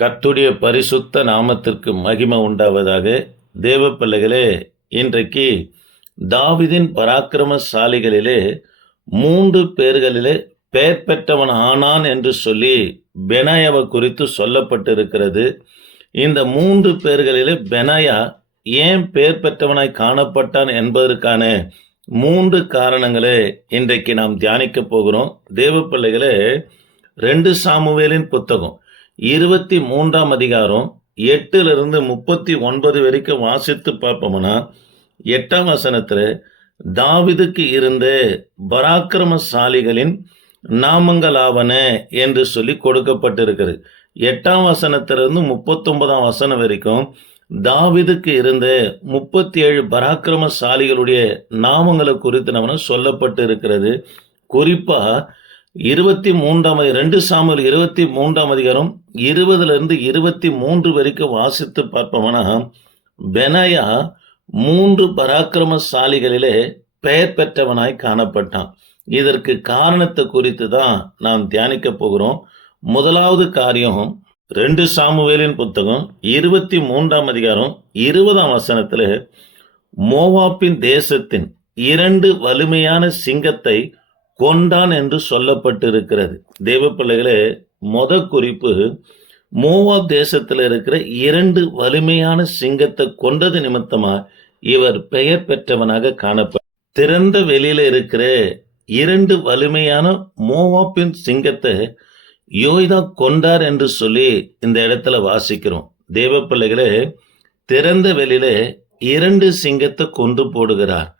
கர்த்தருடைய பரிசுத்த நாமத்திற்கு மகிமை உண்டாவதாக. தேவ பிள்ளைகளே, இன்றைக்கு தாவீதின் பராக்கிரமசாலிகளிலே 3 பேர்களிலே பெயர் பெற்றவன் ஆனான் என்று சொல்லி பெனாயாவை குறித்து சொல்லப்பட்டிருக்கிறது. இந்த 3 பேர்களிலே பெனாயா ஏன் பெயர் பெற்றவனாய் காணப்பட்டான் என்பதற்கான 3 காரணங்களை இன்றைக்கு நாம் தியானிக்க போகிறோம். தேவ பிள்ளைகளே, 2 சாமுவேலின் புத்தகம் 23ஆம் அதிகாரம் 8லிருந்து 39 வரைக்கும் வாசித்து பார்ப்போம்னா, 8ஆம் வசனத்தில் தாவீதுக்கு இருந்த பராக்கிரமசாலிகளின் நாமங்களாவன என்று சொல்லி கொடுக்கப்பட்டிருக்கிறது. 8ஆம் வசனத்திலிருந்து 39ஆம் வசனம் வரைக்கும் தாவீதுக்கு இருந்த 37 பராக்கிரமசாலிகளுடைய நாமங்களை குறித்து நம்ம சொல்லப்பட்டு இருக்கிறது. குறிப்பா 2 சாமுவேல் 23ஆம் அதிகாரம் 20லிருந்து 23 வரைக்கும் வாசித்து பார்ப்போம்னா, பெனாயா 3 பராக்கிரமசாலிகளிலே பெயர் பெற்றவனாய் காணப்பட்டான். இதற்கு காரணத்தை குறித்து தான் நாம் தியானிக்க போகிறோம். முதலாவது காரியம், 2 சாமுவேலின் புத்தகம் 23ஆம் அதிகாரம் 20ஆம் வசனத்தில் மோவாபின் தேசத்தின் 2 வலிமையான சிங்கத்தை கொண்டான் என்று சொல்லப்பட்டிருக்கிறது. தேவ பிள்ளைகளே, குறிப்பு, மோவாப் தேசத்தில் இருக்கிற 2 வலிமையான சிங்கத்தை கொண்டது நிமித்தமா இவர் பெயர் பெற்றவனாக காணப்பட்டார். திறந்த வெளியில இருக்கிற 2 வலிமையான மோவாப்பின் சிங்கத்தை யோய்தா கொண்டார் என்று சொல்லி இந்த இடத்துல வாசிக்கிறோம். தேவ பிள்ளைகளே, திறந்த வெளியில 2 சிங்கத்தை கொண்டு போடுகிறார்.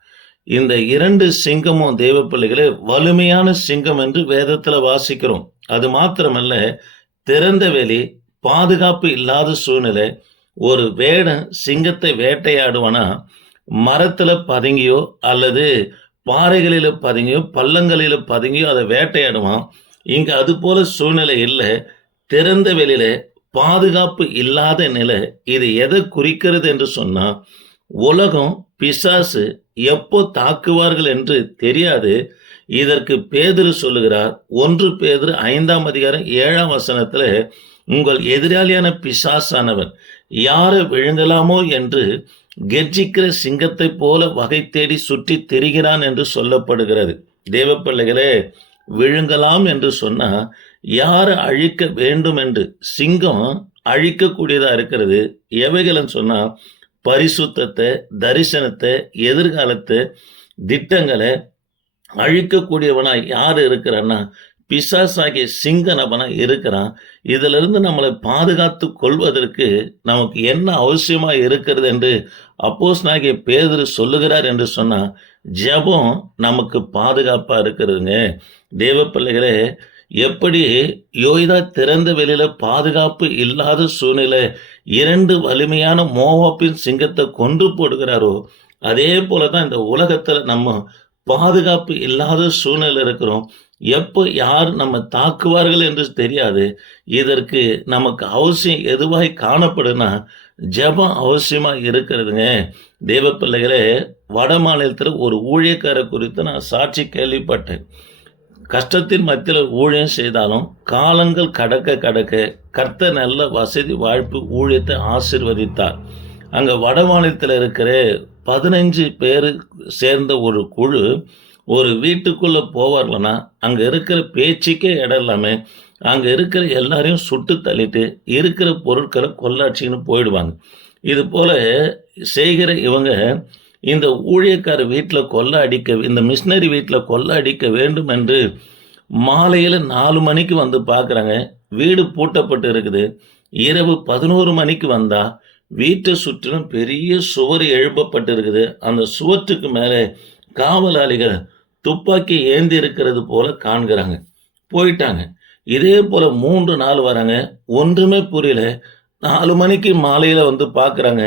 இந்த 2 சிங்கமும் தேவ பிள்ளைகளே வலிமையான சிங்கம் என்று வேதத்துல வாசிக்கிறோம். அது மாத்திரமல்ல, திறந்த வெளி, பாதுகாப்பு இல்லாத சூழ்நிலை, ஒரு வேடன் சிங்கத்தை வேட்டையாடுவானா மரத்துல பதுங்கியோ அல்லது பாறைகளில பதுங்கியோ பள்ளங்களில பதுங்கியோ அதை வேட்டையாடுவான். இங்க அது போல சூழ்நிலை இல்லை. திறந்த வெளியில பாதுகாப்பு இல்லாத நிலை. இது எதை குறிக்கிறது என்று சொன்னா, உலகம், பிசாசு எப்போ தாக்குவார்கள் என்று தெரியாது. இதற்கு பேதுரு சொல்லுகிறார், 1 பேதுரு 5ஆம் அதிகாரம் 7ஆம் வசனத்துல, உங்கள் எதிராளியான பிசாசானவன் யாரை விழுங்கலாமோ என்று கெர்ச்சிக்கிற சிங்கத்தை போல வகை தேடி சுற்றி திரிகிறான் என்று சொல்லப்படுகிறது. தேவ பிள்ளைகளே, விழுங்கலாம் என்று சொன்னா யாரை அழிக்க வேண்டும் என்று சிங்கம் அழிக்கக்கூடியதா இருக்கிறது. எவைகள்னு சொன்னா, பரிசுத்தத்தை, தரிசனத்தை, எதிர்காலத்தை, திட்டங்களை அழிக்கக்கூடியவனா யார் இருக்கிறான்னா பிசாசாகிய சிங்கனவனா இருக்கிறான். இதுல இருந்து நம்மளை பாதுகாத்து கொள்வதற்கு நமக்கு என்ன அவசியமா இருக்கிறது என்று அப்போஸ்தலனாகிய பேதுரு சொல்லுகிறார் என்று சொன்னா, ஜெபம் நமக்கு பாதுகாப்பா இருக்கிறதுங்க. தேவ பிள்ளைகளே, எப்படி யோய்தா திறந்த வெளியில பாதுகாப்பு இல்லாத சூழ்நிலை 2 வலிமையான மோவாப்பின் சிங்கத்தை கொண்டு போடுகிறாரோ, அதே போலதான் இந்த உலகத்துல நம்ம பாதுகாப்பு இல்லாத சூழ்நிலை இருக்கிறோம். எப்போ யார் நம்ம தாக்குவார்கள் என்று தெரியாது. இதற்கு நமக்கு அவசியம் எதுவாய் காணப்படுனா, ஜெபம் அவசியமா இருக்கிறதுங்க. தேவ பிள்ளைகளே, வட மாநிலத்தில் ஒரு ஊழியக்கார குறித்து நான் சாட்சி கேள்விப்பட்டேன். கஷ்டத்தின் மத்தியில் ஊழியம் செய்தாலும் காலங்கள் கடக்க கடக்க கர்த்தர் நல்ல வசதி வாய்ப்பு ஊழியத்தை ஆசீர்வதித்தார். அங்கே வட மாநிலத்தில் இருக்கிற 15 பேர் சேர்ந்த ஒரு குழு ஒரு வீட்டுக்குள்ளே போவார்கள்னா அங்கே இருக்கிற பேச்சுக்கே இடம் இல்லாமல் அங்கே இருக்கிற எல்லாரையும் சுட்டு தள்ளிட்டு இருக்கிற பொருட்களை கொள்ளாட்சின்னு போயிடுவாங்க. இது போல் செய்கிற இவங்க இந்த ஊழியக்கார வீட்டில் கொள்ள அடிக்க, இந்த மிஷினரி வீட்டில் கொள்ள அடிக்க வேண்டும் என்று மாலையில் 4 மணிக்கு வந்து பார்க்குறாங்க. வீடு பூட்டப்பட்டு இருக்குது. இரவு 11 மணிக்கு வந்தால் வீட்டை சுற்றிலும் பெரிய சுவர் எழுப்பப்பட்டு இருக்குது. அந்த சுவற்றுக்கு மேலே காவலாளிகள் துப்பாக்கி ஏந்தி இருக்கிறது போல காண்கிறாங்க. போயிட்டாங்க. இதே போல் 3 நாள் வராங்க. ஒன்றுமே புரியல. 4 மணிக்கு மாலையில் வந்து பார்க்குறாங்க.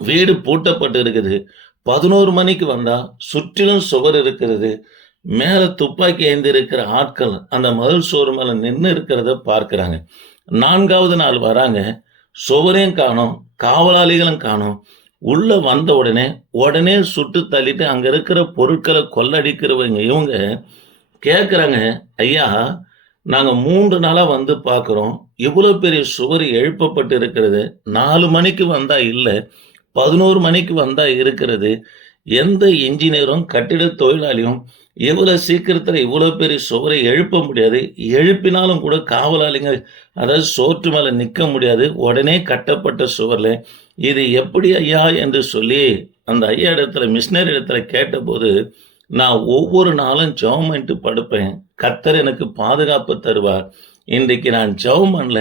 வீடு பூட்டப்பட்டு இருக்குது. 11 மணிக்கு வந்தா சுற்றிலும் சுவர் இருக்கிறது. மேலே துப்பாக்கி ஏந்தி இருக்கிற ஆட்கள் அந்த மதில் சுவர் மேலே நின்று இருக்கிறத பார்க்குறாங்க. 4வது நாள் வராங்க. சுவரையும் காணோம், காவலாளிகளும் காணோம். உள்ள வந்த உடனே சுட்டு தள்ளிட்டு அங்கே இருக்கிற பொருட்களை கொள்ளடிக்கிறவங்க இவங்க கேட்குறாங்க, ஐயா, நாங்கள் 3 நாளாக வந்து பார்க்குறோம், இவ்வளவு பெரிய சுவர் எழுப்பப்பட்டு இருக்கிறது. 4 மணிக்கு வந்தா இல்ல, 11 மணிக்கு வந்தா இருக்கிறது. எந்த இன்ஜினியரும் கட்டிட தொழிலாளியும் இவ்வளவு சீக்கிரத்துல இவ்வளவு பெரிய சுவரை எழுப்ப முடியாது. எழுப்பினாலும் கூட காவலாளிங்க அதாவது சோற்று மேல நிக்க முடியாது. உடனே கட்டப்பட்ட சுவர்ல இது எப்படி ஐயா என்று சொல்லி அந்த ஐயா இடத்துல மிஷினரி இடத்துல கேட்டபோது, நான் ஒவ்வொரு நாளும் ஜெபம் பண்ணிட்டு படுப்பேன். கர்த்தர் எனக்கு பாதுகாப்பு தருவார். இன்றைக்கு நான் ஜெபம் பண்ணல,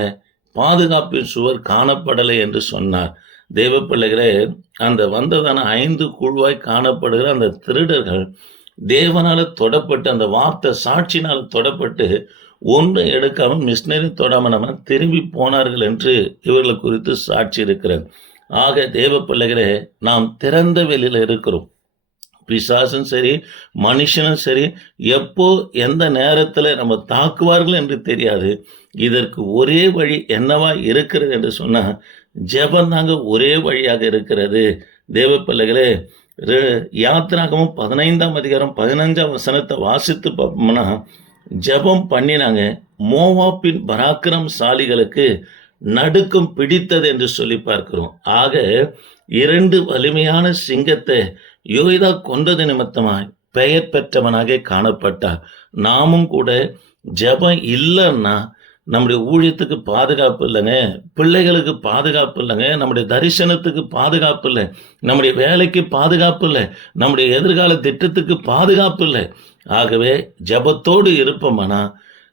பாதுகாப்பின் சுவர் காணப்படலை என்று சொன்னார். தேவ பிள்ளைகளே, அந்த வந்ததான 5 குழுவாய் காணப்படுகிற அந்த திருடர்கள் தேவனால தொடப்பட்டு, அந்த வார்த்தை சாட்சியினால் தொடப்பட்டு, ஒன்றும் எடுக்காம மிஷினரி தொடாம நம்ம திரும்பி போனார்கள் என்று இவர்களை குறித்து சாட்சி இருக்கிறது. ஆக தேவ பிள்ளைகளே, நாம் திறந்த வெளியில இருக்கிறோம். பிசாசும் சரி, மனுஷனும் சரி, எப்போ எந்த நேரத்துல நம்ம தாக்குவார்கள் என்று தெரியாது. இதற்கு ஒரே வழி என்னவா இருக்கிறது என்று சொன்னா, ஜெபம் தாங்க ஒரே வழியாக இருக்கிறது. தேவ பிள்ளைகளே, யாத்திராகமம் 15ஆம் அதிகாரம் 15ஆம் வசனத்தை வாசித்து பார்ப்போம்னா, ஜெபம் பண்ணினாங்க. மோவாபின் பராக்கிரமசாலிகளுக்கு நடுக்கம் பிடித்தது என்று சொல்லி பார்க்கிறோம். ஆக 2 வலிமையான சிங்கத்தை யோய்தா கொன்றது நிமித்தமாய் பெயர் பெற்றவனாக காணப்பட்டார். நாமும் கூட ஜெபம் இல்லைன்னா நம்முடைய ஊழியத்துக்கு பாதுகாப்பு இல்லைங்க, பிள்ளைகளுக்கு பாதுகாப்பு இல்லைங்க, நம்முடைய தரிசனத்துக்கு பாதுகாப்பு இல்லை, நம்முடைய வேலைக்கு பாதுகாப்பு இல்லை, நம்முடைய எதிர்கால திட்டத்துக்கு பாதுகாப்பு இல்லை. ஆகவே ஜெபத்தோடு இருப்போம்னா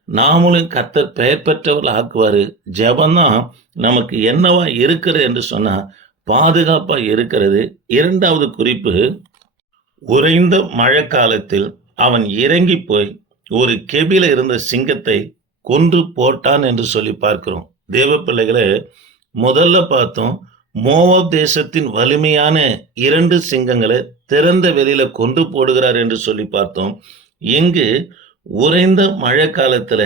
நாமளும் கர்த்தர் பெயர் பெற்றவர்கள் ஆக்குவாரு. ஜெபம்தான் நமக்கு என்னவா இருக்கிறது என்று சொன்னா பாதுகாப்பா இருக்கிறது. 2வது குறிப்பு, உறைந்த மழை காலத்தில் அவன் இறங்கி போய் ஒரு கெபில இருந்த சிங்கத்தை கொன்று போட்டான் என்று சொல்லி பார்க்கிறோம். தேவ பிள்ளைகளே, முதல்ல பார்த்தோம், மோவாப் தேசத்தின் வலிமையான 2 சிங்கங்களை திறந்த வெளியில கொன்று போடுகிறார் என்று சொல்லி பார்த்தோம். இங்கு உறைந்த மழை காலத்துல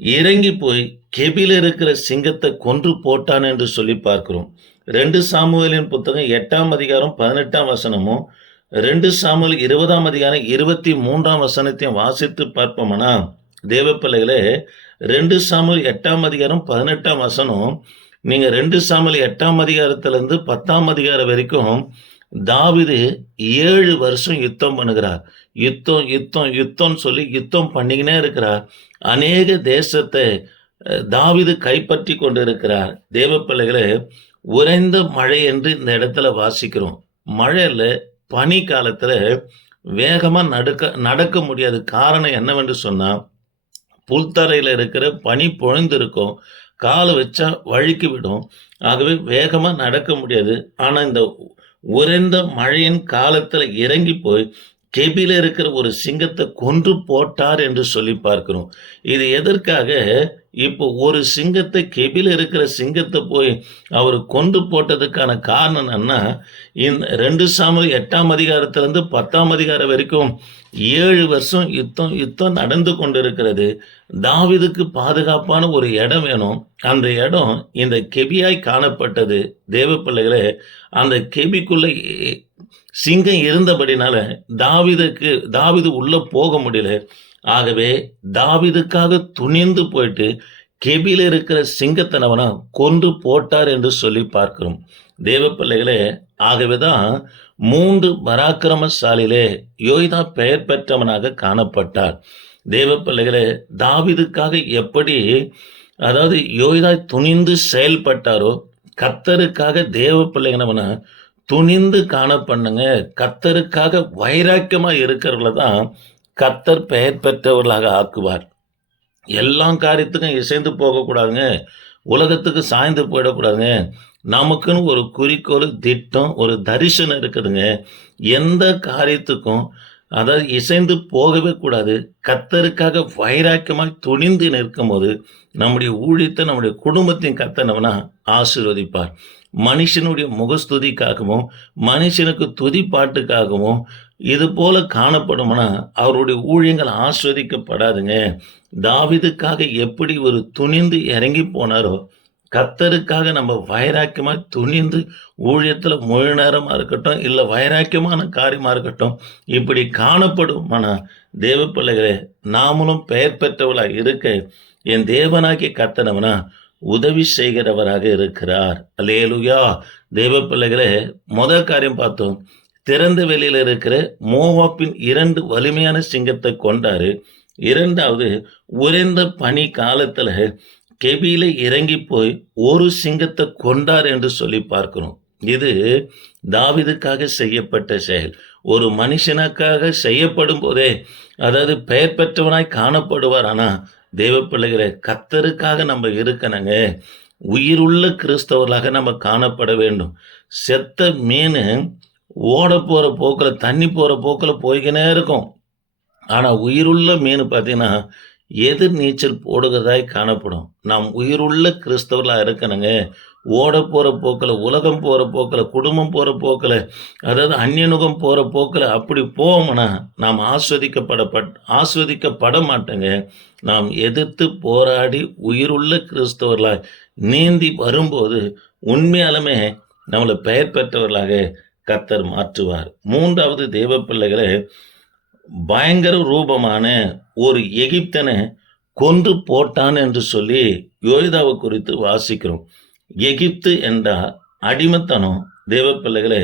இறங்கி போய் கெபில இருக்கிற சிங்கத்தை கொன்று போட்டான் என்று சொல்லி பார்க்கிறோம். 2 சாமுவேலின் புத்தகம் 8ஆம் அதிகாரம் 18ஆம் வசனமும் 2 சாமுவேல் 20ஆம் அதிகாரம் 23ஆம் வசனத்தையும் வாசித்து பார்ப்போம்னா, தேவ பிள்ளைகளே, 2 சாமுவேல் 8ஆம் அதிகாரம் 18ஆம் வசனம், நீங்க 2 சாமுவேல் 8ஆம் அதிகாரத்திலிருந்து 10ஆம் அதிகாரம் வரைக்கும் தாவீது 7 வருஷம் யுத்தம் பண்ணுகிறார். யுத்தம் யுத்தம் யுத்தம் சொல்லி யுத்தம் பண்ணிக்கினே இருக்கிறார். அநேக தேசத்தை தாவீது கைப்பற்றி கொண்டிருக்கிறார். தேவ பிள்ளைகளே, உறைந்த மழை என்று இந்த இடத்துல வாசிக்கிறோம். மழையில பனி காலத்துல வேகமா நடக்க முடியாது. காரணம் என்னவென்று சொன்னா, புல்தரையில இருக்கிற பனி பொழிந்திருக்கும், காலை வச்சா வழுக்கி விடும். ஆகவே வேகமா நடக்க முடியாது. ஆனா இந்த உறைந்த மழையின் காலத்துல இறங்கி போய் கெபில இருக்கிற ஒரு சிங்கத்தை கொன்று போட்டார் என்று சொல்லி பார்க்கிறோம். இது எதற்காக? இப்போ ஒரு சிங்கத்தை, கெபில இருக்கிற சிங்கத்தை போய் அவர் கொன்று போட்டதுக்கான காரணம் என்னன்னா, இந்த 2 சாமுவேல் 8ஆம் அதிகாரத்திலிருந்து 10ஆம் அதிகாரம் வரைக்கும் 7 வருஷம் யுத்தம் நடந்து கொண்டிருக்கிறது. தாவீதுக்கு பாதுகாப்பான ஒரு இடம் வேணும். அந்த இடம் இந்த கெபியாய் காணப்பட்டது. தேவ பிள்ளைகளே, அந்த கெபிக்குள்ள சிங்கம் இருந்தபடினால தாவீது உள்ள போக முடியல. ஆகவே தாவீதுக்காக துணிந்து போயிட்டு கெபில இருக்கிற சிங்கத்தனவனா கொன்று போட்டார் என்று சொல்லி பார்க்கிறோம். தேவ பிள்ளைகளே, ஆகவேதான் 3 பராக்கிரமசாலியிலே யோய்தா பெயர் பெற்றவனாக காணப்பட்டார். தேவ பிள்ளைகளே, தாவீதுக்காக எப்படி அதாவது யோய்தா துணிந்து செயல்பட்டாரோ, கர்த்தருக்காக தேவ பிள்ளைகளவனா துணிந்து காணப்பண்ணுங்க. கர்த்தருக்காக வைராக்கியமா இருக்கிறவங்கள தான் கர்த்தர் பெயர் பெற்றவர்களாக ஆக்குவார். எல்லா காரியத்துக்கும் இசைந்து போகக்கூடாதுங்க, உலகத்துக்கு சாய்ந்து போயிடக்கூடாதுங்க. நமக்குன்னு ஒரு குறிக்கோள், திட்டம், ஒரு தரிசனம் இருக்குதுங்க. எந்த காரியத்துக்கும் அதாவது இசைந்து போகவே கூடாது. கர்த்தருக்காக வைராக்கியமாய் துணிந்து நிற்கும் போது நம்முடைய ஊழியத்தை, நம்முடைய குடும்பத்தின் கர்த்தனவனா ஆசீர்வதிப்பார். மனுஷனுடைய முகஸ்துதிக்காகவும் மனுஷனுக்கு துதி பாட்டுக்காகவும் இது போல காணப்படும்னா அவருடைய ஊழியங்கள் ஆஸ்வதிக்கப்படாதுங்க. தாவீதுக்காக எப்படி ஒரு துணிந்து இறங்கி போனாரோ, கர்த்தருக்காக நம்ம வைராக்கியமா துணிந்து ஊழியத்துல முழு நேரமா இருக்கட்டும், இல்ல வைராக்கியமான காரியமா இருக்கட்டும், இப்படி காணப்படுமானா தேவ பிள்ளைகளே, நாமளும் பெயர் பெற்றவளா இருக்க என் தேவனாகிய கர்த்தனவனா உதவி செய்கிறவராக இருக்கிறார். அல்லேலூயா. தேவ பிள்ளைகளே, முதல் காரியம் பார்த்தோம். திறந்த வெளியில இருக்கிற மோவாப்பின் 2 வலிமையான சிங்கத்தை கொண்டாரு. இரண்டாவது, உறைந்த பனி காலத்துல கெபியில இறங்கி போய் ஒரு சிங்கத்தை கொண்டார் என்று சொல்லி பார்க்கிறோம். இது தாவீதுக்காக செய்யப்பட்ட செயல். ஒரு மனுஷனுக்காக செய்யப்படும் போதே, அதாவது பெயர் பெற்றவனாய் காணப்படுவார். ஆனா தேவ பிள்ளைகளே, கர்த்தருக்காக நம்ம இருக்கணுங்க. உயிருள்ள கிறிஸ்தவர்களாக நம்ம காணப்பட வேண்டும். செத்த மீன் ஓட போற போக்குல, தண்ணி போற போக்குல போய்க்கினே இருக்கும். ஆனா உயிருள்ள மீன் பார்த்தீங்கன்னா எதிர் நீச்சல் போடுகிறதாய் காணப்படும். நாம் உயிருள்ள கிறிஸ்தவர்களா இருக்கணுங்க. ஓட போற போக்குல, உலகம் போற போக்குல, குடும்பம் போற போக்குல, அதாவது அந்நியனுகம் போற போக்குல அப்படி போவோம்னா நாம் ஆஸ்வதிக்கப்பட மாட்டோங்க. நாம் எதிர்த்து போராடி உயிருள்ள கிறிஸ்தவர்களாய் நீந்தி வரும்போது உண்மையாலுமே நம்மளை பெயர் பெற்றவர்களாக கர்த்தர் மாற்றுவார். மூன்றாவது தேவ பிள்ளைகளே, பயங்கர ரூபமான ஒரு எகிப்தனை கொன்று போட்டான் என்று சொல்லி யோய்தாவை குறித்து வாசிக்கிறோம். எகிப்து என்றால் அடிமைத்தனம். தேவ பிள்ளைகளே,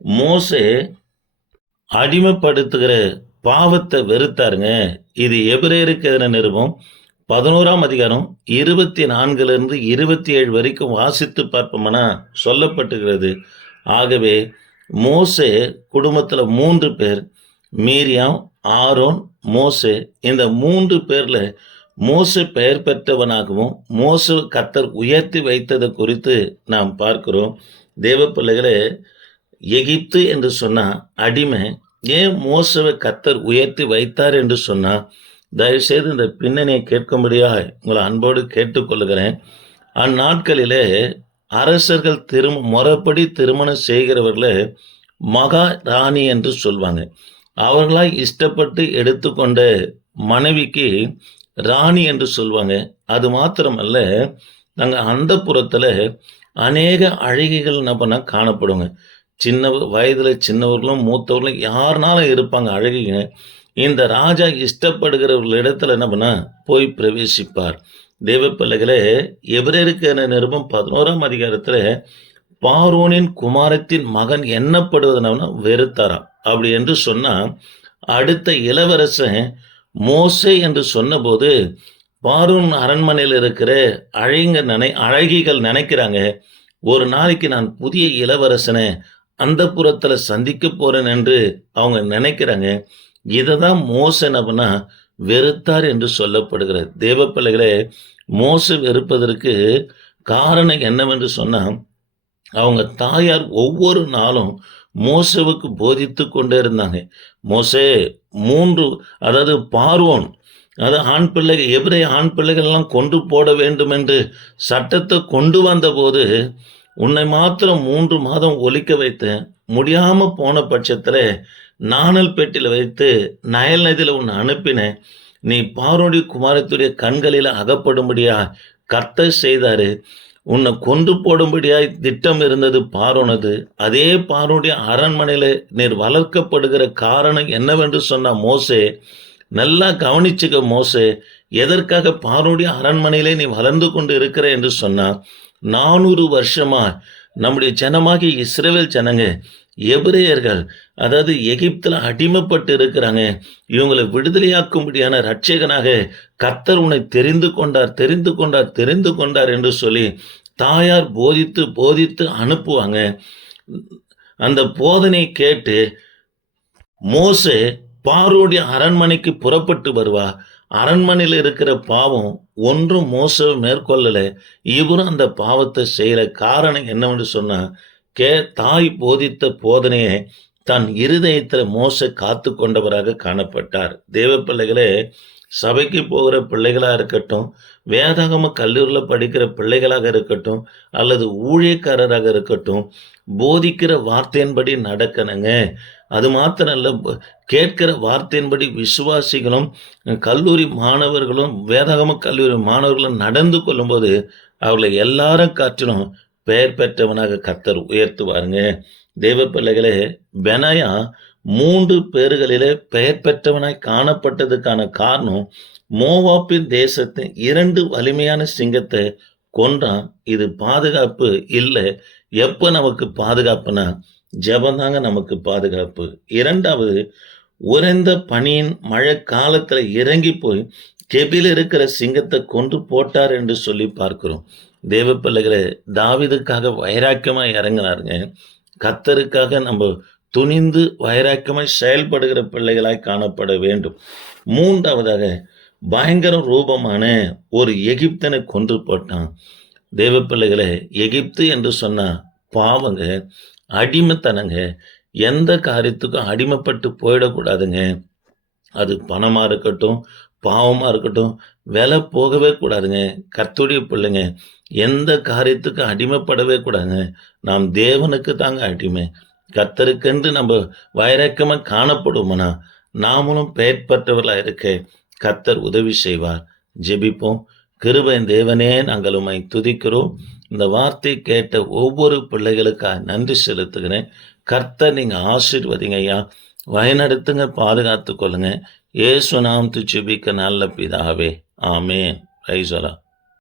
மோசே அடிமைப்படுத்துகிற பாவத்தை வெறுத்தாருங்க. இது எபிரேயருக்கு எழுதின நிருபம் 11ஆம் அதிகாரம் 24 27 வரைக்கும் வாசித்து பார்ப்போம்னா சொல்லப்பட்டுகிறது. ஆகவே மோசே குடும்பத்துல 3 பேர், மீரியாம், ஆரோன், மோசே. இந்த 3 பேர்ல மோசே பெயர் பெற்றவனாகவும் மோசே கர்த்தர் உயர்த்தி வைத்ததை குறித்து நாம் பார்க்கிறோம். தேவ பிள்ளைகளே, எகிப்து என்று சொன்னா அடிமை. ஏன் மோசேவை கர்த்தர் உயர்த்தி வைத்தார் என்று சொன்னா, தயவுசெய்து இந்த பின்னணியை கேட்கும்படியாக உங்களை அன்போடு கேட்டுக்கொள்கிறேன். அந்நாட்களிலே அரசர்கள் முறைப்படி திருமணம் செய்கிறவர்களே மகாராணி என்று சொல்வாங்க. அவர்களாய் இஷ்டப்பட்டு எடுத்துக்கொண்ட மனைவிக்கு ராணி என்று சொல்வாங்க. அது மாத்திரமல்ல, நாங்கள் அந்த புறத்தில் அநேக அழகிகள் என்ன பண்ண காணப்படுங்க. சின்ன வயதில் சின்னவர்களும் மூத்தவர்களும் யாருனாலும் இருப்பாங்க அழகிங்க. இந்த ராஜா இஷ்டப்படுகிறவர்களிடத்துல என்ன பண்ண போய் பிரவேசிப்பார். தேவ பிள்ளைகளே, எபிரேயருக்கு நிருபம் 11ஆம் அதிகாரத்தில் பார்வோனின் குமாரத்தின் மகன் எண்ணப்படுவதனா வெறுத்தாராம். அப்படி என்று சொன்னா, அடுத்த இளவரசன் மோசே என்று சொன்னபோது பார்வோன் அரண்மனையில் இருக்கிற அழகிகள் நினைக்கிறாங்க, ஒரு நாளைக்கு நான் புதிய இளவரசனை அந்த புறத்துல சந்திக்க போறேன் என்று அவங்க நினைக்கிறாங்க. இததான் மோசே என்ன வெறுத்தார் என்று சொல்லப்படுகிறது. தேவ பிள்ளைகளே, மோசே வெறுப்பதற்கு காரணம் என்னவென்று சொன்னா, அவங்க தாயார் ஒவ்வொரு நாளும் மோசேவுக்கு போதித்து கொண்டே இருந்தாங்க. மோசே 3, அதாவது பார்வோன், அதாவது ஆண் பிள்ளைகள், எபிரேய ஆண் பிள்ளைகள் எல்லாம் கொண்டு போட வேண்டும் என்று சட்டத்தை கொண்டு வந்த போது, உன்னை மாத்திரம் 3 மாதம் ஒலிக்க வைத்தேன். முடியாம போன பட்சத்துல நாணல் பெட்டியில வைத்து நயல் நதியில உன்னை அனுப்பினேன். நீ பார்வோனுடைய குமாரத்துடைய கண்களில அகப்படும்படியா கர்த்தர் செய்தாரு. உன்னை கொண்டு போடும்படியாய் திட்டம் இருந்தது பார்வோனது. அதே பார்வோனுடைய அரண்மனையில நீர் வளர்க்கப்படுகிற காரணம் என்னவென்று சொன்ன மோசே, நல்லா கவனிச்சுக்க மோசே, எதற்காக பார்வோனுடைய அரண்மனையிலே நீ வளர்ந்து கொண்டு இருக்கிற என்று சொன்னா, 400 வருஷமா நம்முடைய ஜனமாகிய இஸ்ரவேல் ஜனங்க, எபிரேயர்கள், அதாவது எகிப்துல அடிமைப்பட்டு இருக்கிறாங்க. இவங்களை விடுதலையாக்கும்படியான ரட்சகனாக கர்த்தர் உன்னை தெரிந்து கொண்டார் என்று சொல்லி தாயார் போதித்து அனுப்புவாங்க. அந்த போதனை கேட்டு மோசே பார்வோனுடைய அரண்மனைக்கு புறப்பட்டு வருவா. அரண்மனையில் இருக்கிற பாவம் ஒன்றும் மோசவை மேற்கொள்ளல. இவரும் அந்த பாவத்தை செய்யற காரணம் என்னவென்று சொன்னா, தாய் போதித்த போதனையை தன் இருதயத்துல மோசே காத்து கொண்டவராக காணப்பட்டார். தேவ பிள்ளைகளே, சபைக்கு போகிற பிள்ளைகளா இருக்கட்டும், வேதாகம கல்லூரியில் படிக்கிற பிள்ளைகளாக இருக்கட்டும், அல்லது ஊழியக்காரராக இருக்கட்டும், போதிக்கிற வார்த்தையின்படி நடக்கணுங்க. அது மாத்திரம் அல்ல, கேட்கிற வார்த்தையின்படி விசுவாசிகளும் கல்லூரி மாணவர்களும் வேதாகம கல்லூரி மாணவர்களும் நடந்து கொள்ளும்போது அவர்களை எல்லாரும் காற்றிலும் பெயர் பெற்றவனாக கர்த்தர் உயர்த்துவாருங்க. தேவ பிள்ளைகளே, பெனாயா 3 பேர்களிலே பெயர் பெற்றவனாய் காணப்பட்டதுக்கான காரணம், மோவாபின் தேசத்தின் 2 வலிமையான சிங்கத்தை கொன்றான். இது பாதுகாப்பு இல்லை. எப்ப நமக்கு பாதுகாப்புனா, ஜெபம் தாங்க நமக்கு பாதுகாப்பு. 2வது, உறைந்த பனியின் மழை காலத்துல இறங்கி போய் கெபில இருக்கிற சிங்கத்தை கொன்று போட்டார் என்று சொல்லி பார்க்கிறோம். தேவ பிள்ளைகளே, தாவீதுக்காக வைராக்கியமா இறங்கினாருங்க. கர்த்தருக்காக நம்ம துணிந்து வைராக்கியமாய் செயல்படுகிற பிள்ளைகளாய் காணப்பட வேண்டும். 3வதாக, பயங்கர ரூபமான ஒரு எகிப்தனை கொன்று போட்டான். தேவ பிள்ளைகளே, எகிப்து என்று சொன்னா பாவங்க, அடிமைத்தனங்க. எந்த காரியத்துக்கும் அடிமைப்பட்டு போயிடக்கூடாதுங்க. அது பணமா இருக்கட்டும், பாவமா இருக்கட்டும், விலை போகவே கூடாதுங்க. கர்த்தருடைய பிள்ளைங்க, எந்த காரியத்துக்கும் அடிமைப்படவே கூடாதுங்க. நாம் தேவனுக்கு தாங்க அடிமை. கர்த்தருக்கென்று நம்ம வைராக்கியமா காணப்படுவோம்னா, நாமளும் பெயர் பெற்றவர்களா இருக்க கர்த்தர் உதவி செய்வார். ஜெபிப்போம். கிருபையின் தேவனே, நாங்கள் உம்மை துதிக்கிறோம். இந்த வார்த்தை கேட்ட ஒவ்வொரு பிள்ளைகளுக்காக நன்றி செலுத்துகிறேன். கர்த்தர் நீங்க ஆசீர்வதிங்க ஐயா. வழிநடத்துங்க, பாதுகாத்துக் கொள்ளுங்க. இயேசு நாமத்தில் ஜெபிக்க நல்ல பிதாவே. ஆமென். Praise the Lord.